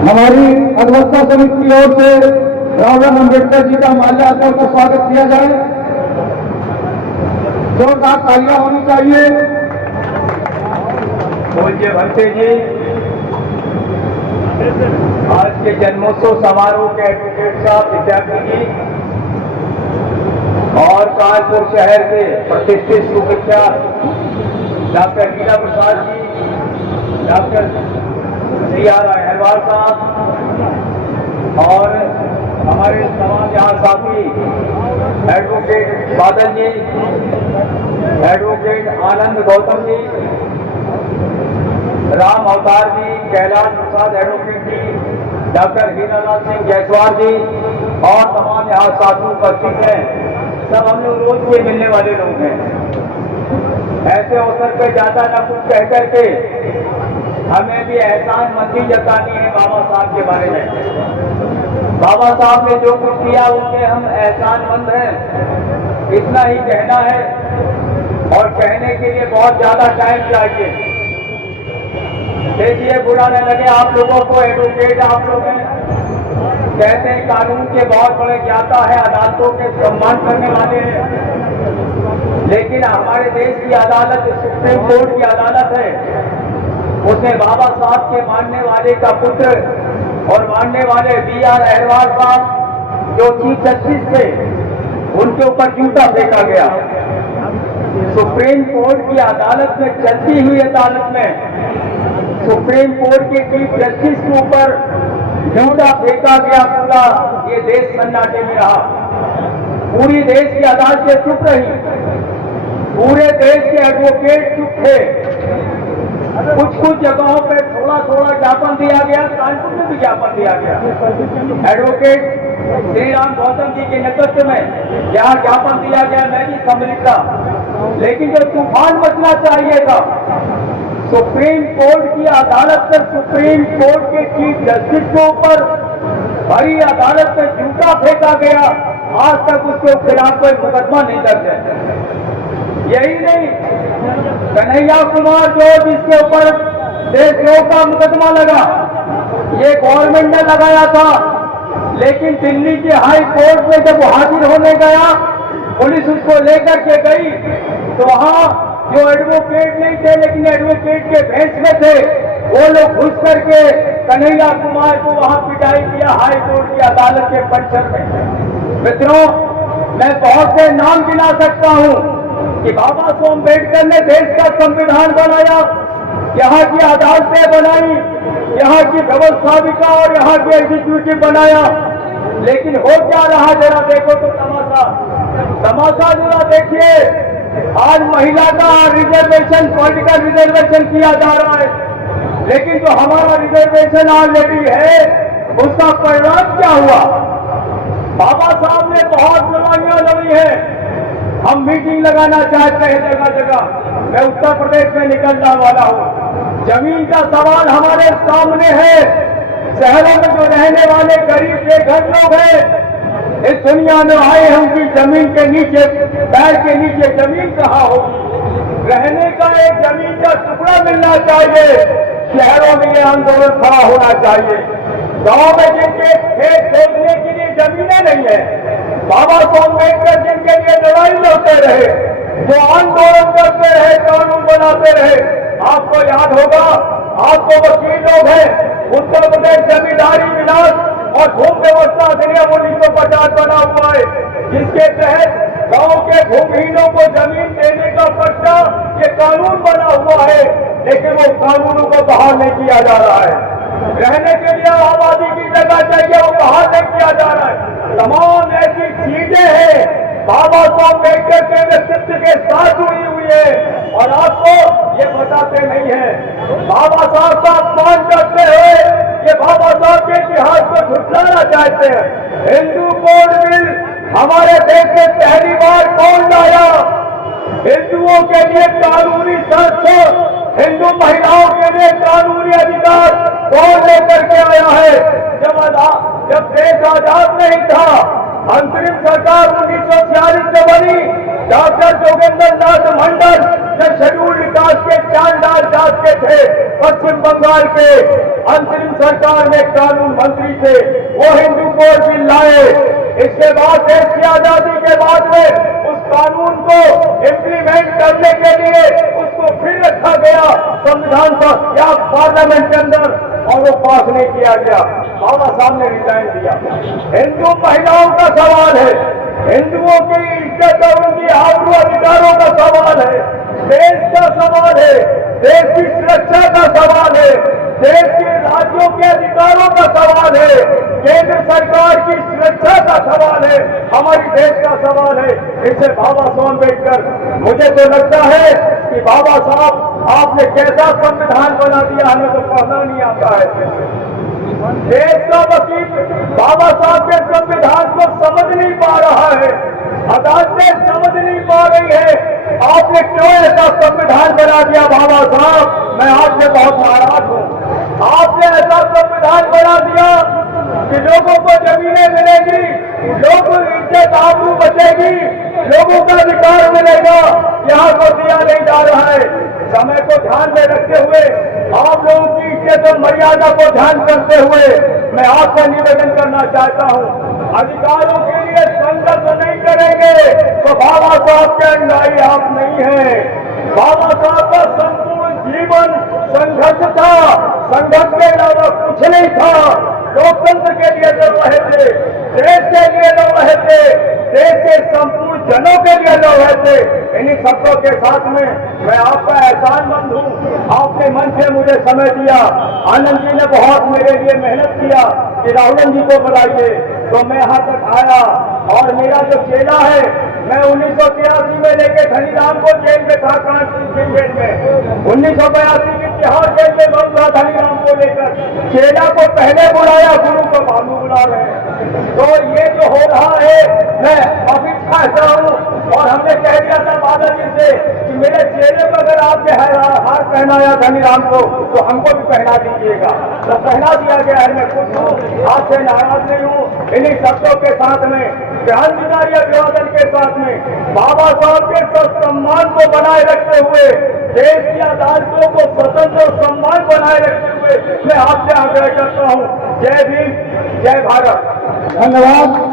हमारी अध्यक्षता समिति की ओर से डॉक्टर अम्बेडकर जी का माल्यार्पण का स्वागत किया जाए। जोरदार तालियां होनी चाहिए। पूज्य भंते जी, आज के जन्मोत्सव समारोह के एडवोकेट साहब विद्यार्थी जी और कानपुर शहर के प्रतिष्ठित सुविख्यात doctor Meera Prasad ji, doctor CR Aharwal साहब और हमारे तमाम यहाँ साथी एडवोकेट बादल जी, एडवोकेट आनंद गौतम जी, राम अवतार जी, कैलाश प्रसाद एडवोकेट जी, डॉक्टर हीरालाल सिंह जायसवाल जी और तमाम यहाँ साथी उपस्थित हैं। सब हम लोग रोज के मिलने वाले लोग हैं। ऐसे अवसर पर ज्यादा न कुछ कह करके हमें भी एहसान मंदी जतानी है बाबा साहब के बारे में। बाबा साहब ने जो कुछ किया उनके हम एहसानमंद हैं, इतना ही कहना है। और कहने के लिए बहुत ज्यादा टाइम चाहिए। देखिए, बुरा न लगे आप लोगों को, एडवोकेट आप लोग हैं, कहते हैं कानून के बहुत बड़े ज्ञाता है, अदालतों के सम्मान करने वाले हैं, लेकिन हमारे देश की अदालत सुप्रीम कोर्ट की अदालत है। उसने बाबा साहब के मानने वाले का पुत्र और मानने वाले BR अहरवाल साहब जो चीफ जस्टिस थे, उनके ऊपर जूता फेंका गया। सुप्रीम कोर्ट की अदालत में, चलती हुई अदालत में सुप्रीम कोर्ट के चीफ जस्टिस के ऊपर जूता फेंका गया। पूरा ये देश सन्नाटे में रहा। पूरी देश की अदालतें चुप रही, पूरे देश के एडवोकेट चुप थे। कुछ जगहों पे थोड़ा ज्ञापन दिया गया, कानपुर में भी ज्ञापन दिया गया। एडवोकेट श्री राम गौतम जी के नेतृत्व में जहाँ ज्ञापन दिया गया, मैं भी सम्मिलित था। लेकिन जो तूफान मचना चाहिए था, सुप्रीम कोर्ट की अदालत में सुप्रीम कोर्ट के चीफ जस्टिस के ऊपर बड़ी अदालत में जूता फेंका गया। आज तक उसके खिलाफ कोई मुकदमा नहीं दर्ज है। यही नहीं, कन्हैया कुमार जो जिसके ऊपर देशद्रोह का मुकदमा लगा, ये गवर्नमेंट ने लगाया था। लेकिन दिल्ली की हाई कोर्ट में जब हाजिर होने गया, पुलिस उसको लेकर के गई तो वहां जो एडवोकेट नहीं थे लेकिन एडवोकेट के भेष में थे, वो लोग घुस करके कन्हैया कुमार को वहां पिटाई किया हाई कोर्ट की अदालत के परिसर में। मित्रों, मैं बहुत से नाम गिना सकता हूं कि बाबा साहब अम्बेडकर ने देश का संविधान बनाया, यहाँ की अदालतें बनाई, यहाँ की व्यवस्थापिका और यहाँ की एग्जीक्यूटिव बनाया। लेकिन हो क्या रहा, जरा देखो तो तमाशा जरा देखिए। आज महिला का रिजर्वेशन, पॉलिटिकल रिजर्वेशन किया जा रहा है, लेकिन जो हमारा रिजर्वेशन ऑलरेडी है, उसका परिणाम क्या हुआ? बाबा साहब ने बहुत लड़ाइयां लड़ी है। हम मीटिंग लगाना चाहते हैं जगह जगह। मैं उत्तर प्रदेश में निकलने वाला हूँ। जमीन का सवाल हमारे सामने है। शहरों में जो रहने वाले गरीब बेघर लोग हैं, इस दुनिया में आए हैं, उनकी जमीन के नीचे, पैर के नीचे जमीन कहाँ होगी? रहने का एक जमीन का टुकड़ा मिलना चाहिए। शहरों में ये आंदोलन खड़ा होना चाहिए। गांव में जिनके खेत जोतने के लिए जमीनें नहीं है, बाबा साहब अम्बेडकर जिनके लिए लड़ाई लड़ते रहे, जो आंदोलन करते रहे, कानून बनाते रहे। आपको याद होगा, आपको वकील लोग हैं, उत्तर प्रदेश जमींदारी विनाश और भूमि व्यवस्था अधिनियम 1950 बना हुआ है, जिसके तहत गांव के भूमिहीनों को जमीन देने का पर्चा ये कानून बना हुआ है। लेकिन वो कानूनों को बहाल नहीं किया जा रहा है। रहने के लिए आबादी की जगह चाहिए, वो बहाल नहीं किया जा रहा है। तमाम ऐसी चीजें हैं बाबा साहब अम्बेडकर के व्यक्तित्व के साथ जुड़ी हुई है और आपको ये बताते नहीं है। बाबा साहब का अपमान करते हुए ये बाबा साहब के इतिहास को झुठलाना चाहते हैं। हिंदू कोड बिल हमारे देश में पहली बार कौन लाया? हिंदुओं के लिए कानूनी शर्त, हिंदू महिलाओं के लिए कानूनी अधिकार कौन लेकर के आया है? जब देश आजाद नहीं था अंतरिम सरकार 1946 में बनी। डॉक्टर जोगेंद्र नाथ मंडल जो शेड्यूल्ड कास्ट के चांदार जात के थे, पश्चिम बंगाल के, अंतरिम सरकार में कानून मंत्री थे, वो हिंदू कोड बिल लाए। इसके बाद देश की आजादी के बाद में उस कानून को इम्प्लीमेंट करने के लिए उसको फिर रखा गया संविधान या पार्लियामेंट के अंदर, और वो पास नहीं किया गया। बाबा साहब ने रिजाइन दिया। हिंदू महिलाओं का सवाल है, हिंदुओं की इज्जत और उनकी आबरू अधिकारों का सवाल है, देश का सवाल है, देश की सुरक्षा का सवाल है, देश के राज्यों के अधिकारों का सवाल है, केंद्र सरकार की सुरक्षा का सवाल है, हमारी देश का सवाल है। इसे बाबा साहब अम्बेडकर, मुझे तो लगता है कि बाबा साहब आपने कैसा संविधान बना दिया, हमें तो पढ़ना नहीं आता है। देश का वकील बाबा साहब के संविधान को समझ नहीं पा रहा है, अदालतें समझ नहीं पा रही है। आपने क्यों ऐसा संविधान बना दिया बाबा साहब? मैं आपसे बहुत नाराज हूँ। आपने ऐसा संविधान बना दिया कि लोगों को जमीनें मिलेगी, लोगों की इज्जत आबरू बचेगी, लोगों का अधिकार मिलेगा, यहाँ को दिया नहीं जा रहा है। समय को ध्यान में रखते हुए, आप लोगों की इज्जत और मर्यादा को ध्यान करते हुए मैं आपसे निवेदन करना चाहता हूँ, अधिकारों के लिए संघर्ष नहीं करेंगे तो बाबा साहब के अनुयायी आप नहीं हैं। बाबा साहब का संपूर्ण जीवन संघर्ष था, संघर्ष के अलावा कुछ नहीं था। लोकतंत्र के लिए लड़ रहे थे, देश के लिए लड़ रहे थे, देश के संपूर्ण जनों के लिए लड़ रहे थे। इन्हीं शब्दों के साथ में मैं आपका एहसानमंद हूँ, आपने मन से मुझे समय दिया। आनंद जी ने बहुत मेरे लिए मेहनत किया कि राहुल जी को बुलाइए, तो मैं यहाँ तक आया। और मेरा जो चेला है, मैं 1983 में लेके धनीराम को जेल में था, कानपुर जेल में 1982 की तिहाड़ जेल में बंद था धनीराम को लेकर। चेला को पहले बुलाया, गुरु को बाद में बुला रहे हैं। तो ये जो हो रहा है, मैं अभी चाहता हूँ, और हमने कह दिया था बादल जी से कि मेरे चेले को अगर आपने हार पहनाया धनीराम को, तो हमको भी पहना दीजिएगा। तो पहना दिया गया है। मैं खुश हूँ, आपसे नाराज नहीं हूँ। इन्हीं शब्दों के साथ में, क्रांतिकारी अभिवादन के साथ में, बाबा साहब के सम्मान को बनाए रखते हुए, देश की अदालतों को स्वतंत्र और सम्मान बनाए रखते हुए मैं आपसे आग्रह करता हूँ। जय भीम, जय भारत। धन्यवाद।